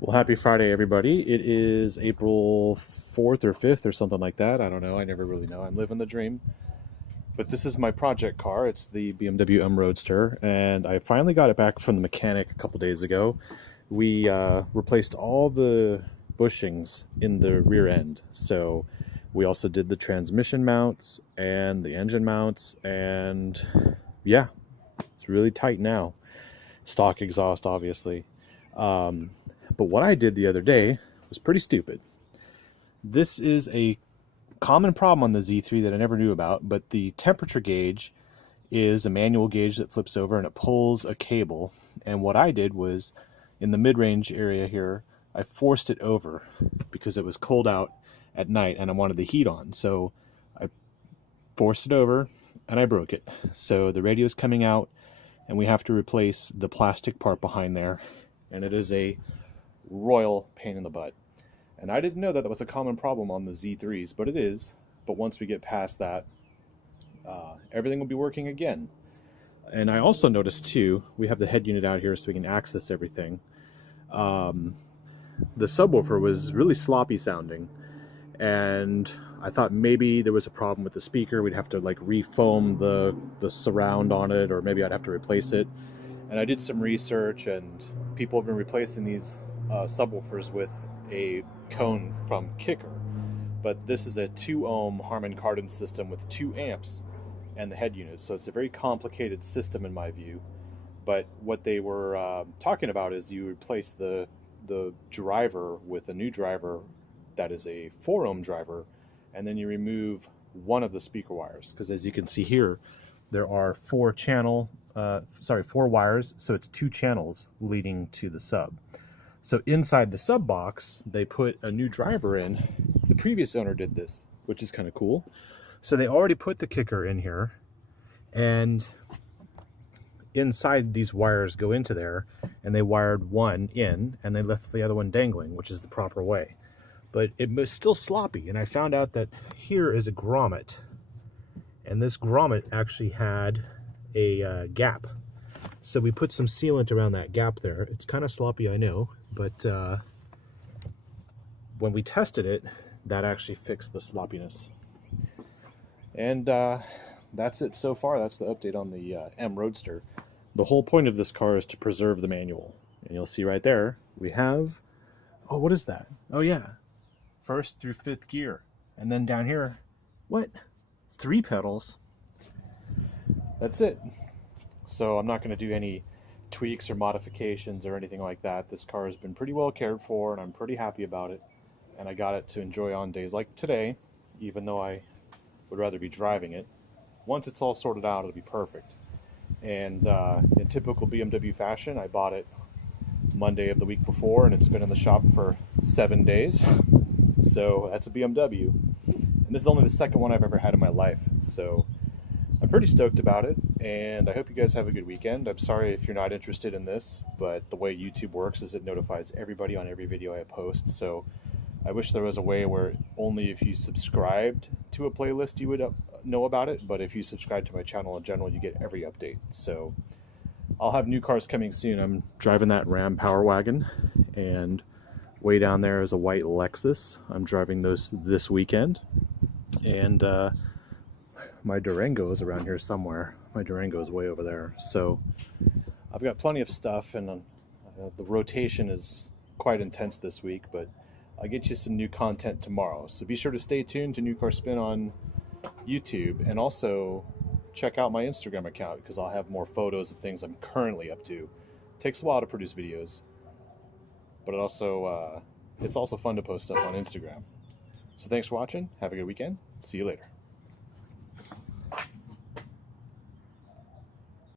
Well, happy Friday, everybody. It is April 4th or 5th or something like that. I don't know. I never really know. I'm living the dream. But this is my project car. It's the BMW M Roadster, and I finally got it back from the mechanic a couple days ago. We replaced all the bushings in the rear end. So we also did the transmission mounts and the engine mounts, and yeah, it's really tight now. Stock exhaust, obviously. Um, but what I did the other day was pretty stupid. This is a common problem on the Z3 that I never knew about, but the temperature gauge is a manual gauge that flips over and it pulls a cable. And what I did was, in the mid-range area here, I forced it over because it was cold out at night and I wanted the heat on. So I forced it over and I broke it. So the radio's coming out and we have to replace the plastic part behind there. And it is a royal pain in the butt. And I didn't know that that was a common problem on the Z3s, but it is. But once we get past that, everything will be working again. And I also noticed too, we have the head unit out here so we can access everything. The subwoofer was really sloppy sounding, and I thought maybe there was a problem with the speaker. We'd have to like refoam the surround on it, or maybe I'd have to replace it. And I did some research, and people have been replacing these subwoofers with a cone from Kicker. But this is a 2-ohm Harman Kardon system with 2 amps and the head unit. So it's a very complicated system in my view. But what they were talking about is you replace the driver with a new driver that is a 4-ohm driver, and then you remove one of the speaker wires. Because as you can see here, there are 4 wires, so it's 2 channels leading to the sub. So inside the sub box, they put a new driver in. The previous owner did this, which is kind of cool. So they already put the Kicker in here, and inside these wires go into there, and they wired one in, and they left the other one dangling, which is the proper way. But it was still sloppy, and I found out that here is a grommet, and this grommet actually had a gap. So we put some sealant around that gap there. It's kind of sloppy, I know, but when we tested it, that actually fixed the sloppiness. And that's it so far. That's the update on the M Roadster. The whole point of this car is to preserve the manual. And you'll see right there, we have, oh, what is that? Oh yeah, 1st through 5th gear. And then down here, what? 3 pedals. That's it. So I'm not going to do any tweaks or modifications or anything like that. This car has been pretty well cared for, and I'm pretty happy about it. And I got it to enjoy on days like today, even though I would rather be driving it. Once it's all sorted out, it'll be perfect. And in typical BMW fashion, I bought it Monday of the week before, and it's been in the shop for 7 days. So that's a BMW. And this is only the second one I've ever had in my life. So I'm pretty stoked about it, and I hope you guys have a good weekend. I'm sorry if you're not interested in this, but the way YouTube works is it notifies everybody on every video I post. So I wish there was a way where only if you subscribed to a playlist you would know about it, but if you subscribe to my channel in general, you get every update. So I'll have new cars coming soon. I'm driving that Ram Power Wagon, and way down there is a white Lexus. I'm driving those this weekend, and my Durango is around here somewhere. My Durango is way over there. So I've got plenty of stuff, and the rotation is quite intense this week, but I'll get you some new content tomorrow. So be sure to stay tuned to New Car Spin on YouTube, and also check out my Instagram account because I'll have more photos of things I'm currently up to. It takes a while to produce videos, but it's also fun to post stuff on Instagram. So thanks for watching. Have a good weekend. See you later.